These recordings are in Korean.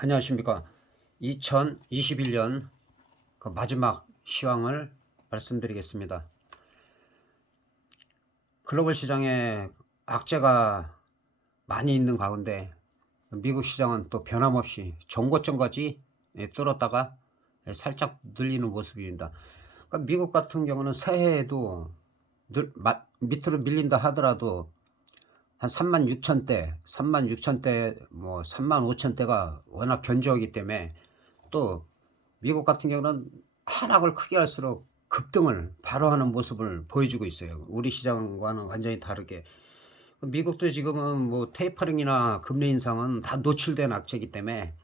안녕하십니까. 2021년 그 마지막 시황을 말씀드리겠습니다. 글로벌 시장에 악재가 많이 있는 가운데 미국 시장은 또 변함없이 정고점까지 뚫었다가 살짝 늘리는 모습입니다. 그러니까 미국 같은 경우는 새해에도 밑으로 밀린다 하더라도 한 36,000대, 36,000대, 뭐 35,000대가 워낙 견조하기 때문에, 또 미국 같은 경우는 하락을 크게 할수록 급등을 바로 하는 모습을 보여주고 있어요. 우리 시장과는 완전히 다르게. 미국도 지금은 뭐 테이퍼링이나 금리 인상은 다 노출된 악재이기 때문에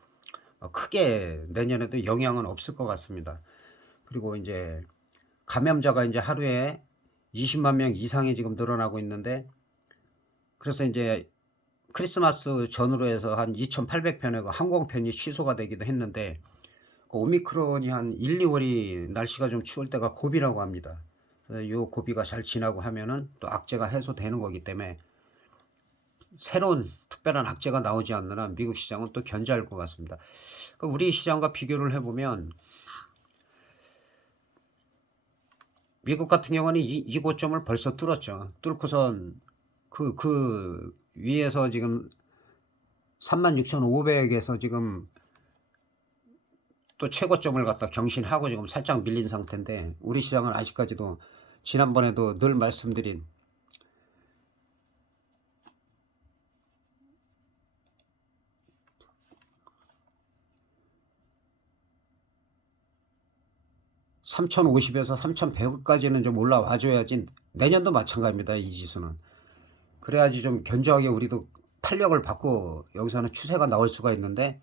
크게 내년에도 영향은 없을 것 같습니다. 그리고 이제 감염자가 이제 하루에 20만 명 이상이 지금 늘어나고 있는데, 그래서 이제 크리스마스 전후로 해서 한 2,800편의 항공편이 취소가 되기도 했는데, 그 오미크론이 한 1, 2월이 날씨가 좀 추울 때가 고비라고 합니다. 요 고비가 잘 지나고 하면은 또 악재가 해소되는 거기 때문에, 새로운 특별한 악재가 나오지 않는 한 미국 시장은 또 견제할 것 같습니다. 우리 시장과 비교를 해보면, 미국 같은 경우는 이 고점을 벌써 뚫었죠. 뚫고선 그 위에서 지금 36,500에서 지금 또 최고점을 갖다 경신하고 지금 살짝 밀린 상태인데, 우리 시장은 아직까지도 지난번에도 늘 말씀드린 3,050에서 3,100까지는 좀 올라와 줘야지. 내년도 마찬가지입니다, 이 지수는. 그래야지 좀 견조하게 우리도 탄력을 받고 여기서는 추세가 나올 수가 있는데,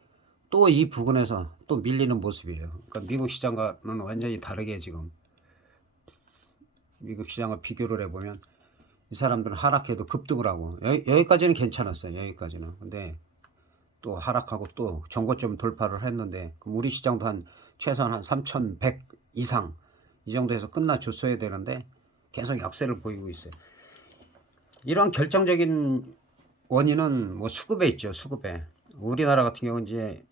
또 이 부분에서 또 밀리는 모습이에요. 그러니까 미국 시장과는 완전히 다르게 지금 미국 시장과 비교를 해보면, 이 사람들은 하락해도 급등을 하고, 여기까지는 괜찮았어요. 여기까지는. 근데 또 하락하고 또 정고점 돌파를 했는데, 그럼 우리 시장도 한 최소한 한 3,100 이상 이 정도에서 끝나줬어야 되는데 계속 약세를 보이고 있어요. 이런 결정적인 원인은 뭐 수급에 있죠. 수급에. 우리나라 같은 경우는 이제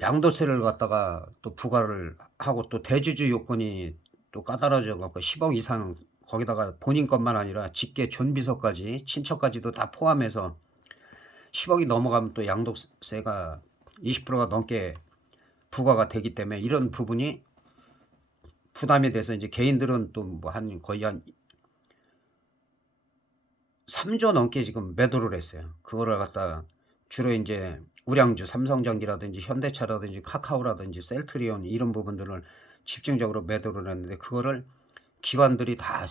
양도세를 갖다가 또 부과를 하고, 또 대주주 요건이 또 까다로워져 갖고 10억 이상, 거기다가 본인 것만 아니라 직계 존비서까지 친척까지도 다 포함해서 10억이 넘어가면 또 양도세가 20%가 넘게 부과가 되기 때문에, 이런 부분이 부담이 돼서 이제 개인들은 또 뭐 한 거의 한 3조 넘게 지금 매도를 했어요. 그거를 갖다가 주로 이제 우량주 삼성전기라든지 현대차라든지 카카오라든지 셀트리온 이런 부분들을 집중적으로 매도를 했는데, 그거를 기관들이 다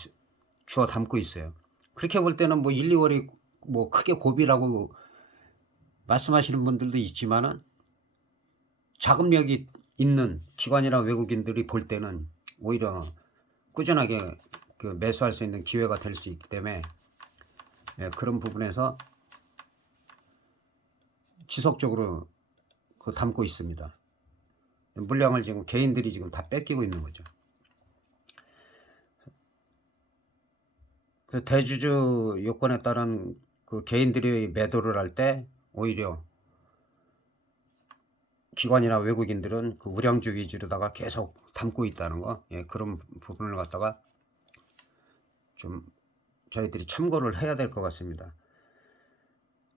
주워 담고 있어요. 그렇게 볼 때는 뭐 1, 2월이 뭐 크게 고비라고 말씀하시는 분들도 있지만은, 자금력이 있는 기관이나 외국인들이 볼 때는 오히려 꾸준하게 그 매수할 수 있는 기회가 될 수 있기 때문에, 그런 부분에서 지속적으로 그 담고 있습니다. 물량을 지금 개인들이 지금 다 뺏기고 있는 거죠. 그 대주주 요건에 따른 그 개인들이 매도를 할 때 오히려 기관이나 외국인들은 그 우량주 위주로다가 계속 담고 있다는 거, 그런 부분을 갖다가 좀 저희들이 참고를 해야 될 것 같습니다.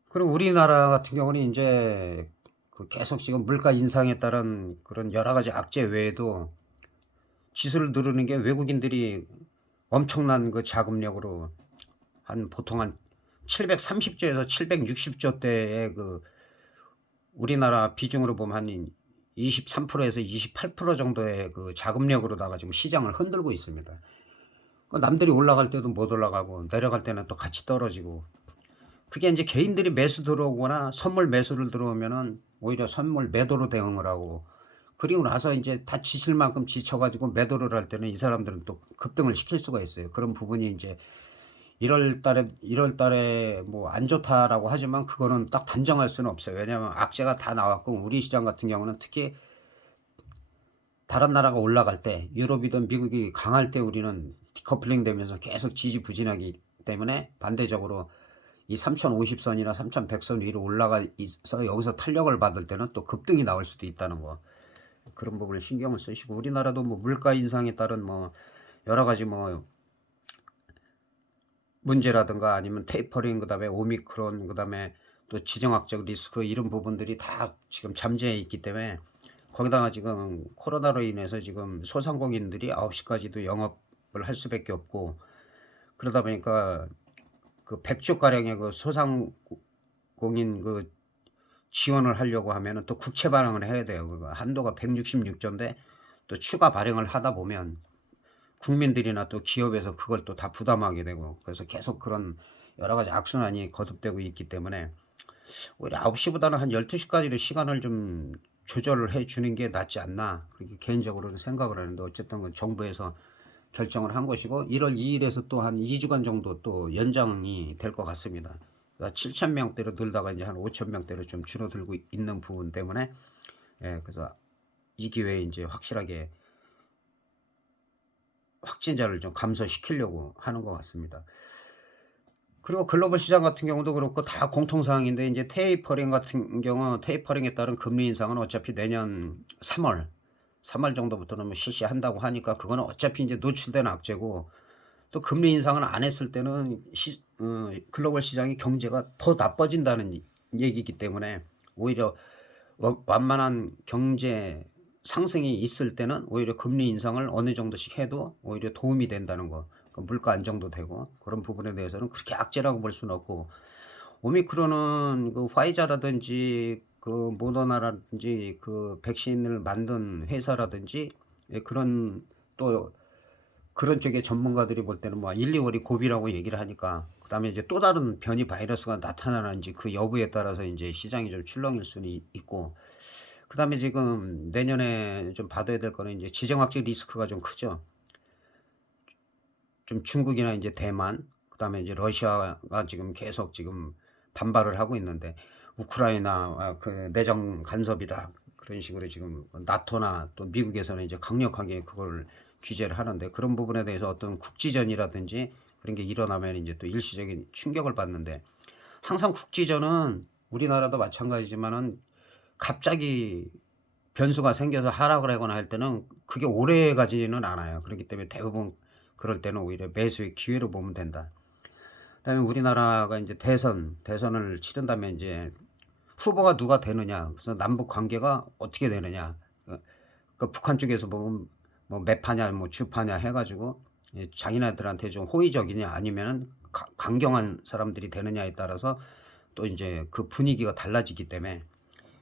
그리고 우리나라 같은 경우는 이제 그 계속 지금 물가 인상에 따른 그런 여러 가지 악재 외에도 지수를 누르는 게, 외국인들이 엄청난 그 자금력으로 보통 한 730조에서 760조 대의 그 우리나라 비중으로 보면 한 23%에서 28% 정도의 그 자금력으로다가 지금 시장을 흔들고 있습니다. 남들이 올라갈 때도 못 올라가고 내려갈 때는 또 같이 떨어지고, 그게 이제 개인들이 매수 들어오거나 선물 매수를 들어오면은 오히려 선물 매도로 대응을 하고, 그리고 나서 이제 다 지칠 만큼 지쳐가지고 매도를 할 때는 이 사람들은 또 급등을 시킬 수가 있어요. 그런 부분이 이제 1월 달에 뭐 안 좋다라고 하지만, 그거는 딱 단정할 수는 없어요. 왜냐하면 악재가 다 나왔고, 우리 시장 같은 경우는 특히 다른 나라가 올라갈 때, 유럽이든 미국이 강할 때 우리는 디커플링 되면서 계속 지지부진하기 때문에, 반대적으로 이 3050선이나 3100선 위로 올라가 있어 여기서 탄력을 받을 때는 또 급등이 나올 수도 있다는 거. 그런 부분을 신경을 쓰시고, 우리나라도 뭐 물가 인상에 따른 뭐 여러 가지 뭐 문제라든가 아니면 테이퍼링, 그다음에 오미크론, 그다음에 또 지정학적 리스크, 이런 부분들이 다 지금 잠재해 있기 때문에, 거기다가 지금 코로나로 인해서 지금 소상공인들이 9시까지도 영업을 할 수밖에 없고, 그러다 보니까 그 100조 가량의 그 소상공인 그 지원을 하려고 하면은 또 국채 발행을 해야 돼요. 그거 한도가 166조인데 또 추가 발행을 하다 보면 국민들이나 또 기업에서 그걸 또 다 부담하게 되고, 그래서 계속 그런 여러 가지 악순환이 거듭되고 있기 때문에 오히려 9시보다는 한 12시까지도 시간을 좀 조절을 해 주는 게 낫지 않나, 그렇게 개인적으로는 생각을 하는데, 어쨌든 그 정부에서 결정을 한 것이고 1월 2일에서 또 한 2주간 정도 또 연장이 될 것 같습니다. 그러니까 7,000명대로 늘다가 이제 한 5,000명대로 좀 줄어들고 있는 부분 때문에, 예, 그래서 이 기회에 이제 확실하게 확진자를 좀 감소시키려고 하는 것 같습니다. 그리고 글로벌 시장 같은 경우도 그렇고 다 공통사항인데, 이제 테이퍼링 같은 경우, 테이퍼링에 따른 금리 인상은 어차피 내년 3월 정도부터는 뭐 실시한다고 하니까, 그거는 어차피 이제 노출된 악재고, 또 금리 인상을 안 했을 때는 글로벌 시장의 경제가 더 나빠진다는 얘기이기 때문에, 오히려 완만한 경제 상승이 있을 때는 오히려 금리 인상을 어느 정도씩 해도 오히려 도움이 된다는 거. 그 물가 안정도 되고, 그런 부분에 대해서는 그렇게 악재라고 볼 수는 없고, 오미크론은 그 화이자라든지 그 모더나라든지 그 백신을 만든 회사라든지, 예, 그런 또 그런 쪽의 전문가들이 볼 때는 뭐 1, 2월이 고비라고 얘기를 하니까, 그다음에 이제 또 다른 변이 바이러스가 나타나는지 그 여부에 따라서 이제 시장이 좀 출렁일 수는 있고, 그다음에 지금 내년에 좀 받아야 될 거는 이제 지정학적 리스크가 좀 크죠. 좀 중국이나 이제 대만, 그다음에 이제 러시아가 지금 계속 지금 반발을 하고 있는데, 우크라이나 그 내정 간섭이다, 그런 식으로 지금 나토나 또 미국에서는 이제 강력하게 그걸 규제를 하는데, 그런 부분에 대해서 어떤 국지전이라든지 그런 게 일어나면 이제 또 일시적인 충격을 받는데, 항상 국지전은 우리나라도 마찬가지지만은 갑자기 변수가 생겨서 하락을 하거나 할 때는 그게 오래 가지는 않아요. 그렇기 때문에 대부분 그럴 때는 오히려 매수의 기회로 보면 된다. 그다음에 우리나라가 이제 대선을 치른다면 이제 후보가 누가 되느냐, 그래서 남북 관계가 어떻게 되느냐, 그 북한 쪽에서 보면 뭐 매파냐 뭐 주파냐 해가지고 자기네들한테 좀 호의적이냐 아니면 강경한 사람들이 되느냐에 따라서 또 이제 그 분위기가 달라지기 때문에,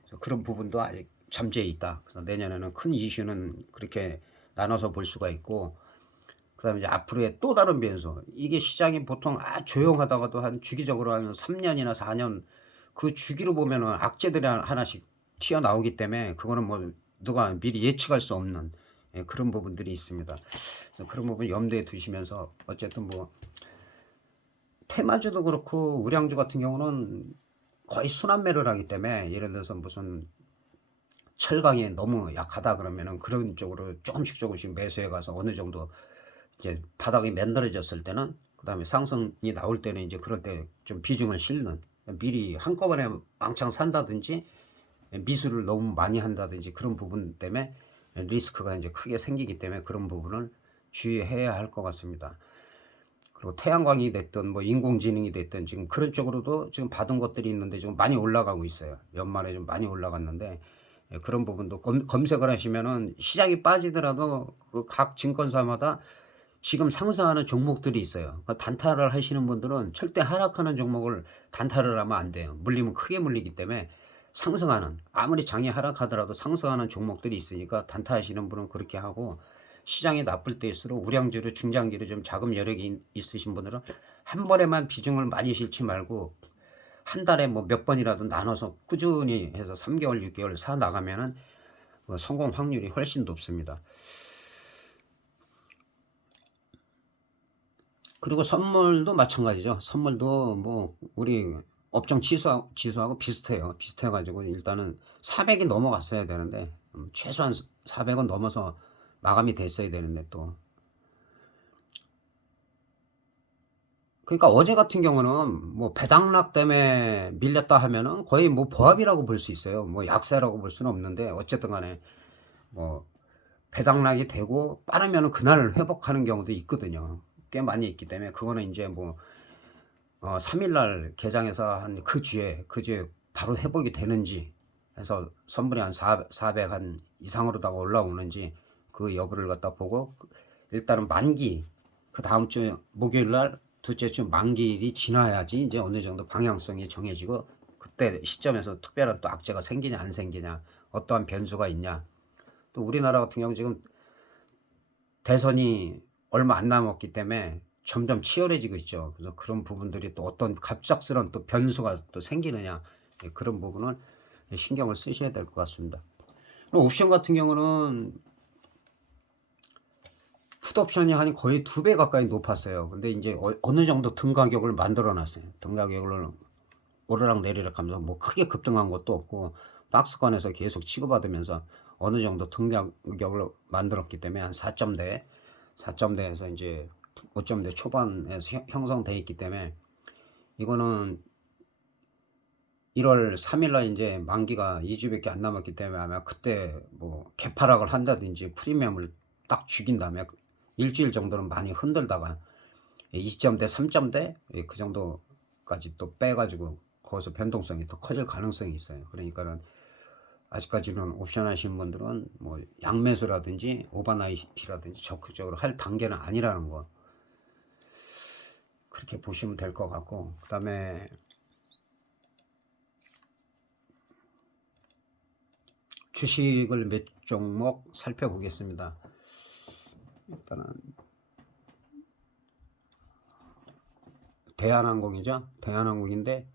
그래서 그런 부분도 아직 잠재해 있다. 그래서 내년에는 큰 이슈는 그렇게 나눠서 볼 수가 있고, 그다음에 이제 앞으로의 또 다른 변수. 이게 시장이 보통 조용하다가도 한 주기적으로 한 3년이나 4년 그 주기로 보면은 악재들이 하나씩 튀어나오기 때문에, 그거는 뭐 누가 미리 예측할 수 없는, 예, 그런 부분들이 있습니다. 그래서 그런 부분 염두에 두시면서, 어쨌든 뭐 테마주도 그렇고 우량주 같은 경우는 거의 순환매를 하기 때문에, 예를 들어서 무슨 철강이 너무 약하다 그러면은 그런 쪽으로 조금씩 매수해 가서 어느 정도 이제 바닥이 만들어졌을 때는, 그다음에 상승이 나올 때는 이제 그럴 때 좀 비중을 실는, 미리 한꺼번에 왕창 산다든지 미수를 너무 많이 한다든지 그런 부분 때문에 리스크가 이제 크게 생기기 때문에, 그런 부분을 주의해야 할 것 같습니다. 그리고 태양광이 됐든 뭐 인공지능이 됐든 지금 그런 쪽으로도 지금 받은 것들이 있는데 지금 많이 올라가고 있어요. 연말에 좀 많이 올라갔는데, 예, 그런 부분도 검색을 하시면은 시장이 빠지더라도 그 각 증권사마다 지금 상승하는 종목들이 있어요. 그러니까 단타를 하시는 분들은 절대 하락하는 종목을 단타를 하면 안 돼요. 물리면 크게 물리기 때문에, 상승하는, 아무리 장이 하락하더라도 상승하는 종목들이 있으니까 단타 하시는 분은 그렇게 하고, 시장이 나쁠 때일수록 우량주로 중장기로 좀 자금 여력이 있으신 분들은 한 번에만 비중을 많이 실지 말고 한 달에 뭐 몇 번이라도 나눠서 꾸준히 해서 3개월, 6개월 사 나가면은 성공 확률이 훨씬 높습니다. 그리고 선물도 마찬가지죠. 선물도 뭐 우리 업종 지수하고 비슷해요. 비슷해가지고 일단은 400이 넘어갔어야 되는데, 최소한 400은 넘어서 마감이 됐어야 되는데, 또 그러니까 어제 같은 경우는 뭐 배당락 때문에 밀렸다 하면은 거의 뭐 보합이라고 볼 수 있어요. 뭐 약세라고 볼 수는 없는데 어쨌든 간에 뭐 배당락이 되고 빠르면은 그날 회복하는 경우도 있거든요. 꽤 많이 있기 때문에 그거는 인제 뭐 3 일날 개장해서 한 그 주에 바로 회복이 되는지 해서 선분이 한 400 한 이상으로다가 올라오는지 그 여부를 갖다 보고 일단은 만기 그다음 주 목요일 날 둘째 주 만기일이 지나야지 인제 어느 정도 방향성이 정해지고 그때 시점에서 특별한 또 악재가 생기냐 안 생기냐 어떠한 변수가 있냐. 또 우리나라 같은 경우는 지금 대선이 얼마 안 남았기 때문에 점점 치열해지고 있죠. 그래서 그런 부분들이 또 어떤 갑작스러운 또 변수가 또 생기느냐 그런 부분을 신경을 쓰셔야 될 것 같습니다. 옵션 같은 경우는 풋옵션이 한 거의 2배 가까이 높았어요. 근데 이제 어느 정도 등 가격을 만들어 놨어요. 등 가격을 오르락 내리락 하면서 뭐 크게 급등한 것도 없고 박스권에서 계속 치고받으면서 어느 정도 등 가격을 만들었기 때문에 한 4점대에서 이제 5점대 초반에서 형성되어 있기 때문에 이거는 1월 3일 날 이제 만기가 2주밖에 안 남았기 때문에 아마 그때 뭐 개파락을 한다든지 프리미엄을 딱 죽인 다음에 일주일 정도는 많이 흔들다가 2점대 3점대 그 정도까지 또 빼가지고 거기서 변동성이 더 커질 가능성이 있어요. 그러니까는 아직까지는 옵션 하시는 분들은 뭐 양매수라든지 오버나잇이라든지 적극적으로 할 단계는 아니라는 거 그렇게 보시면 될 것 같고, 그 다음에 주식을 몇 종목 살펴보겠습니다. 일단은 대한항공이죠. 대한항공인데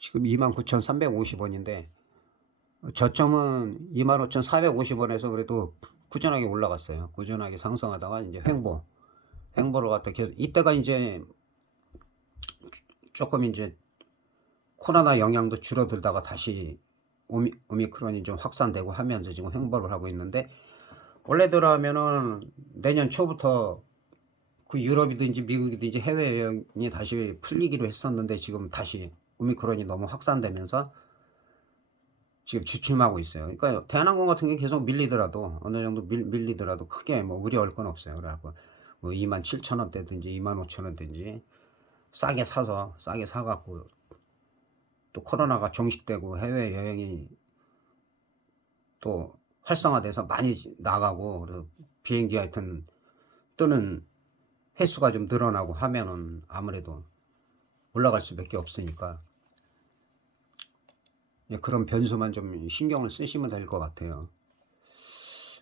지금 29,350원인데 저점은 25,450원에서 그래도 꾸준하게 올라갔어요. 꾸준하게 상승하다가 이제 횡보를 갖다 계속 이때가 이제 조금 이제 코로나 영향도 줄어들다가 다시 오미크론이 좀 확산되고 하면서 지금 횡보를 하고 있는데, 원래대로 하면은 내년 초부터 그 유럽이든지 미국이든지 해외여행이 다시 풀리기로 했었는데 지금 다시 오미크론이 너무 확산되면서 지금 주춤하고 있어요. 그러니까 대한항공 같은 게 계속 밀리더라도 어느 정도 밀리더라도 크게 뭐 우려할 건 없어요. 그래갖고 뭐 27,000원대든지 25,000원대든지 싸게 사갖고 또 코로나가 종식되고 해외여행이 또 활성화돼서 많이 나가고 그리고 비행기 하여튼 뜨는 횟수가 좀 늘어나고 하면은 아무래도 올라갈 수밖에 없으니까 그런 변수만 좀 신경을 쓰시면 될 것 같아요.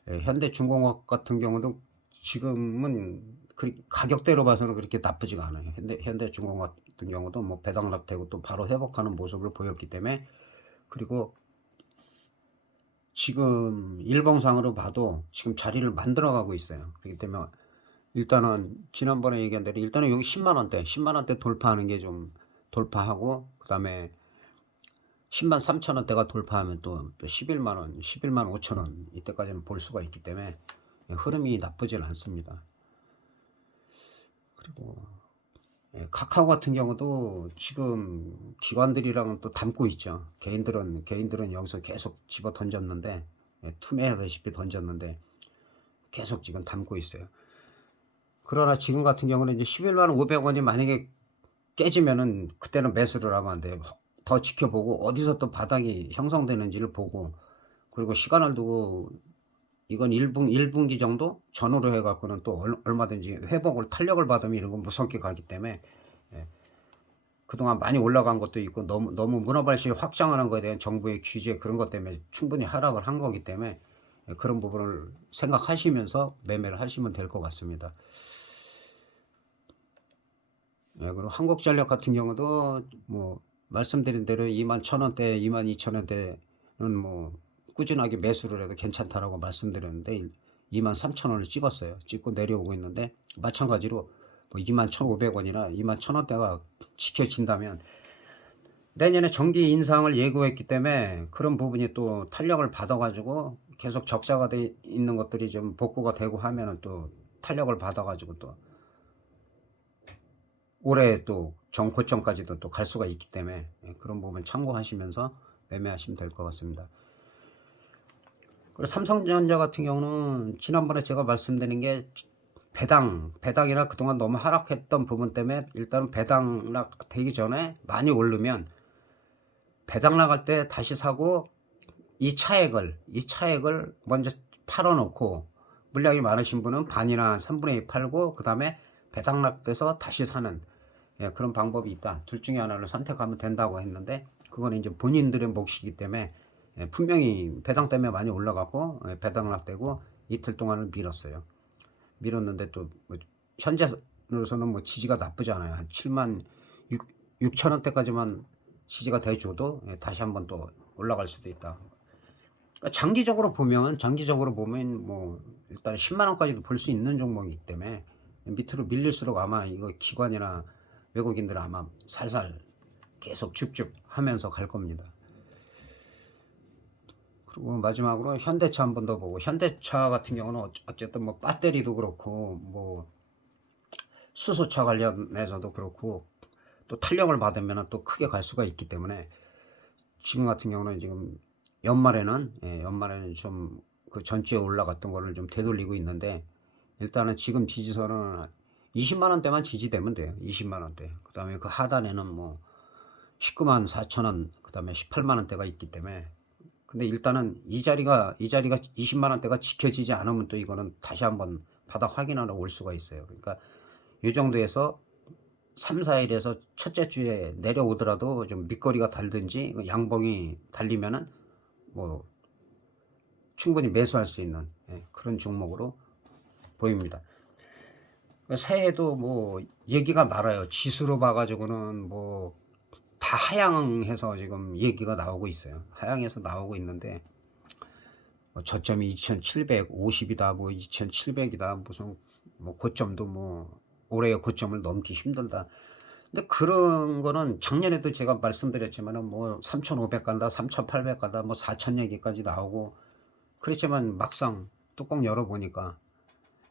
현대중공업 같은 경우도 지금은 가격대로 봐서는 그렇게 나쁘지가 않아요. 현대중공업 같은 경우도 뭐 배당락되고 또 바로 회복하는 모습을 보였기 때문에, 그리고 지금 일봉상으로 봐도 지금 자리를 만들어가고 있어요. 그렇기 때문에 일단은 지난번에 얘기한 대로 일단은 여기 10만원대 돌파하는 게 좀 돌파하고, 그 다음에 10만 3천원대가 돌파하면 또 11만원 11만 5천원 이때까지는 볼 수가 있기 때문에 흐름이 나쁘진 않습니다. 그리고 카카오 같은 경우도 지금 기관들이랑은 또 담고 있죠. 개인들은 여기서 계속 집어 던졌는데, 투매하다시피 던졌는데 계속 지금 담고 있어요. 그러나 지금 같은 경우는 이제 11만 500원이 만약에 깨지면은 그때는 매수를 하면 안 돼요. 더 지켜보고 어디서 또 바닥이 형성되는지를 보고, 그리고 시간을 두고 이건 1분기 정도 전후로 해갖고는 또 얼마든지 회복을 탄력을 받으면 이런 건 무섭게 가기 때문에 그동안 많이 올라간 것도 있고 너무 문어발시 확장하는 것에 대한 정부의 규제 그런 것 때문에 충분히 하락을 한 거기 때문에 그런 부분을 생각하시면서 매매를 하시면 될 것 같습니다. 그리고 한국전력 같은 경우도 뭐 말씀드린 대로 21,000원대 22,000원대는 뭐 꾸준하게 매수를 해도 괜찮다라고 말씀드렸는데 23,000원을 찍었어요. 찍고 내려오고 있는데 마찬가지로 뭐 21,500원이나 21,000원대가 지켜진다면 내년에 전기 인상을 예고했기 때문에 그런 부분이 또 탄력을 받아가지고 계속 적자가 돼 있는 것들이 좀 복구가 되고 하면은 또 탄력을 받아가지고 또 올해 또 정고점까지도 또 갈 수가 있기 때문에 그런 부분 참고하시면서 매매하시면 될 것 같습니다. 그리고 삼성전자 같은 경우는 지난번에 제가 말씀드린 게 배당이나 그동안 너무 하락했던 부분 때문에 일단은 배당락 되기 전에 많이 오르면 배당 나갈 때 다시 사고 이 차액을 먼저 팔아 놓고 물량이 많으신 분은 반이나 한 3분의 2 팔고 그다음에 배당락 돼서 다시 사는 그런 방법이 있다. 둘 중에 하나를 선택하면 된다고 했는데 그거는 이제 본인들의 몫이기 때문에 분명히 배당 때문에 많이 올라갔고 배당락되고 이틀 동안을 밀었어요. 밀었는데 또 뭐 현재로서는 뭐 지지가 나쁘지 않아요. 한 7만 6천 원대까지만 지지가 돼줘도 다시 한번 또 올라갈 수도 있다. 그러니까 장기적으로 보면 뭐 일단 10만 원까지도 볼 수 있는 종목이기 때문에 밑으로 밀릴수록 아마 이거 기관이나 외국인들은 아마 살살 계속 쭉쭉 하면서 갈 겁니다. 그리고 마지막으로 현대차 한 번 더 보고, 현대차 같은 경우는 어쨌든 뭐 배터리도 그렇고 뭐 수소차 관련해서도 그렇고 또 탄력을 받으면 또 크게 갈 수가 있기 때문에 지금 같은 경우는 지금 연말에는 좀 그 전주에 올라갔던 거를 좀 되돌리고 있는데 일단은 지금 지지선은 20만 원대만 지지되면 돼요. 20만 원대. 그다음에 그 하단에는 뭐 19만 4천 원, 그다음에 18만 원대가 있기 때문에 근데 일단은 이 자리가 20만 원대가 지켜지지 않으면 또 이거는 다시 한번 바닥 확인하러 올 수가 있어요. 그러니까 이 정도에서 3, 4일에서 첫째 주에 내려오더라도 좀 밑거리가 달든지 양봉이 달리면은 뭐 충분히 매수할 수 있는 그런 종목으로 보입니다. 새해도 뭐 얘기가 많아요. 지수로 봐가지고는 뭐 다 하향해서 지금 얘기가 나오고 있어요. 하향해서 나오고 있는데 뭐 저점이 2750이다 뭐 2700이다 무슨 뭐 고점도 뭐 올해의 고점을 넘기 힘들다. 근데 그런 거는 작년에도 제가 말씀드렸지만은 뭐 3500 간다 3800 간다 뭐 4000 얘기까지 나오고 그렇지만 막상 뚜껑 열어보니까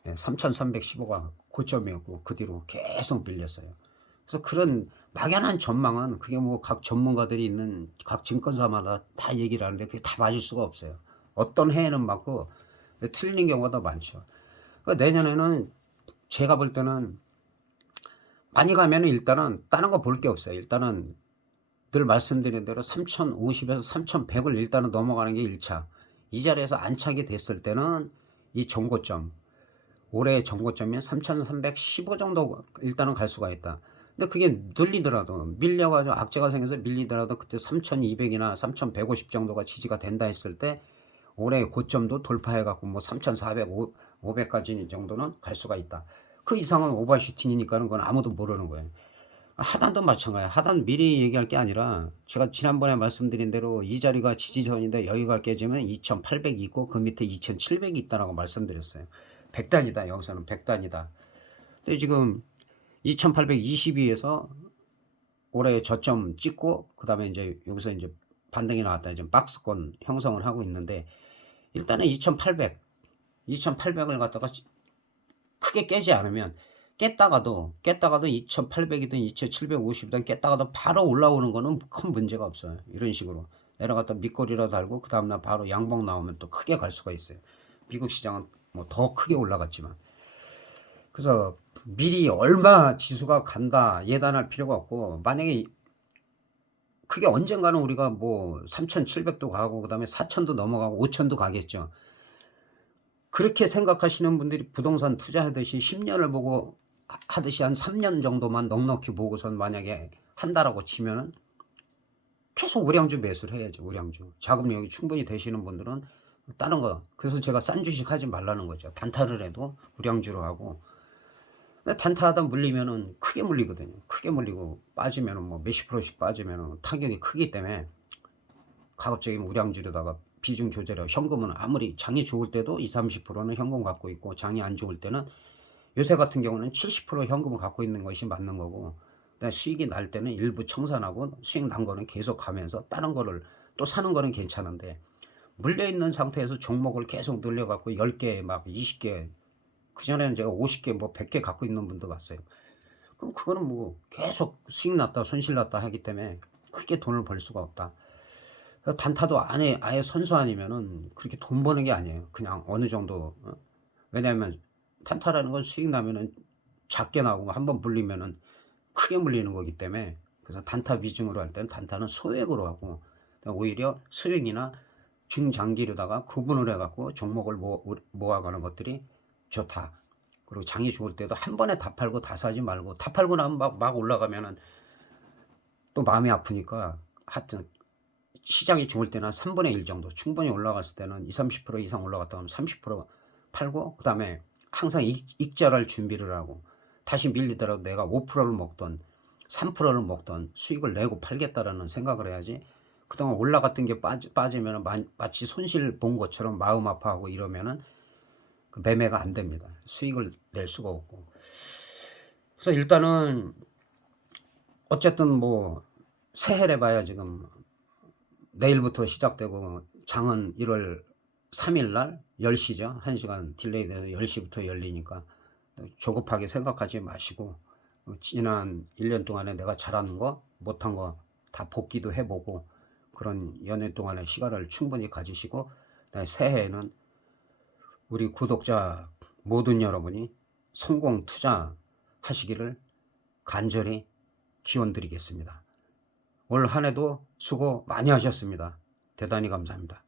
3315가 고점이었고 그 뒤로 계속 밀렸어요. 그래서 그런 막연한 전망은 그게 뭐 각 전문가들이 있는 각 증권사마다 다 얘기를 하는데 그게 다 맞을 수가 없어요. 어떤 해에는 맞고 틀린 경우가 더 많죠. 그러니까 내년에는 제가 볼 때는 많이 가면은 일단은 다른 거 볼 게 없어요. 일단은 늘 말씀드린 대로 3050에서 3100을 일단은 넘어가는 게 1차. 이 자리에서 안착이 됐을 때는 이 정고점 올해 정고점이 3315 정도 일단은 갈 수가 있다. 근데 그게 늘리더라도 밀려가지고 악재가 생겨서 밀리더라도 그때 3200이나 3150 정도가 지지가 된다 했을 때 올해 고점도 돌파해갖고 뭐 3400, 500까지 정도는 갈 수가 있다. 그 이상은 오버슈팅이니까는 그건 아무도 모르는 거예요. 하단도 마찬가지야. 하단 미리 얘기할 게 아니라 제가 지난번에 말씀드린 대로 이 자리가 지지선인데 여기가 깨지면 2800이 있고 그 밑에 2700이 있다라고 말씀드렸어요. 100단이다. 여기서는 100단이다. 근데 지금 2822에서 올해 저점 찍고 그다음에 이제 여기서 이제 반등이 나왔다. 지금 박스권 형성을 하고 있는데 일단은 2800을 갖다가 크게 깨지 않으면 깼다가도 2800이든 2750이든 깼다가도 바로 올라오는 거는 큰 문제가 없어요. 이런 식으로 내려갔다 밑거리라도 달고 그 다음날 바로 양봉 나오면 또 크게 갈 수가 있어요. 미국 시장은 뭐 더 크게 올라갔지만 그래서 미리 얼마 지수가 간다 예단할 필요가 없고 만약에 그게 언젠가는 우리가 뭐 3700도 가고 그 다음에 4000도 넘어가고 5000도 가겠죠. 그렇게 생각하시는 분들이 부동산 투자하듯이 10년을 보고 하듯이 한 3년 정도만 넉넉히 보고선 만약에 한다라고 치면은 계속 우량주 매수를 해야죠. 우량주. 자금력이 충분히 되시는 분들은 다른 거. 그래서 제가 싼 주식 하지 말라는 거죠. 단타를 해도 우량주로 하고. 근데 단타하다 물리면은 크게 물리거든요. 크게 물리고 빠지면은 뭐 몇십 프로씩 빠지면은 타격이 크기 때문에 가급적이면 우량주로다가 비중 조절해. 현금은 아무리 장이 좋을 때도 20, 30%는 현금 갖고 있고 장이 안 좋을 때는 요새 같은 경우는 70% 현금을 갖고 있는 것이 맞는 거고 수익이 날 때는 일부 청산하고 수익 난 거는 계속 가면서 다른 거를 또 사는 거는 괜찮은데 물려있는 상태에서 종목을 계속 늘려갖고 10개 막 20개 그전에는 제가 50개 뭐 100개 갖고 있는 분도 봤어요. 그럼 그거는 뭐 계속 수익 났다 손실 났다 하기 때문에 크게 돈을 벌 수가 없다. 단타도 아예 선수 아니면은 그렇게 돈 버는 게 아니에요. 그냥 어느 정도 왜냐하면 단타라는 건 수익 나면은 작게 나오고 한번 물리면은 크게 물리는 거기 때문에, 그래서 단타 비중으로 할 때는 단타는 소액으로 하고 오히려 수익이나 중장기로다가 구분을 해 갖고 종목을 모아가는 것들이 좋다. 그리고 장이 좋을 때도 한 번에 다 팔고 다 사지 말고, 다 팔고 나면 막 올라가면은 또 마음이 아프니까, 하여튼 시장이 좋을 때는 3분의 1 정도 충분히 올라갔을 때는 20-30% 이상 올라갔다 하면 30% 팔고, 그다음에 항상 익절할 준비를 하고, 다시 밀리더라도 내가 5%를 먹던 3%를 먹던 수익을 내고 팔겠다라는 생각을 해야지, 그동안 올라갔던 게 빠지면 마치 손실 본 것처럼 마음 아파하고 이러면은 그 매매가 안 됩니다. 수익을 낼 수가 없고. 그래서 일단은 어쨌든 뭐 새해래 봐야 지금 내일부터 시작되고, 장은 1월 3일 날 10시죠. 1시간 딜레이 돼서 10시부터 열리니까 조급하게 생각하지 마시고, 지난 1년 동안에 내가 잘하는 거 못한 거 다 복기도 해보고, 그런 연휴 동안의 시간을 충분히 가지시고, 새해에는 우리 구독자 모든 여러분이 성공 투자하시기를 간절히 기원드리겠습니다. 올 한 해도 수고 많이 하셨습니다. 대단히 감사합니다.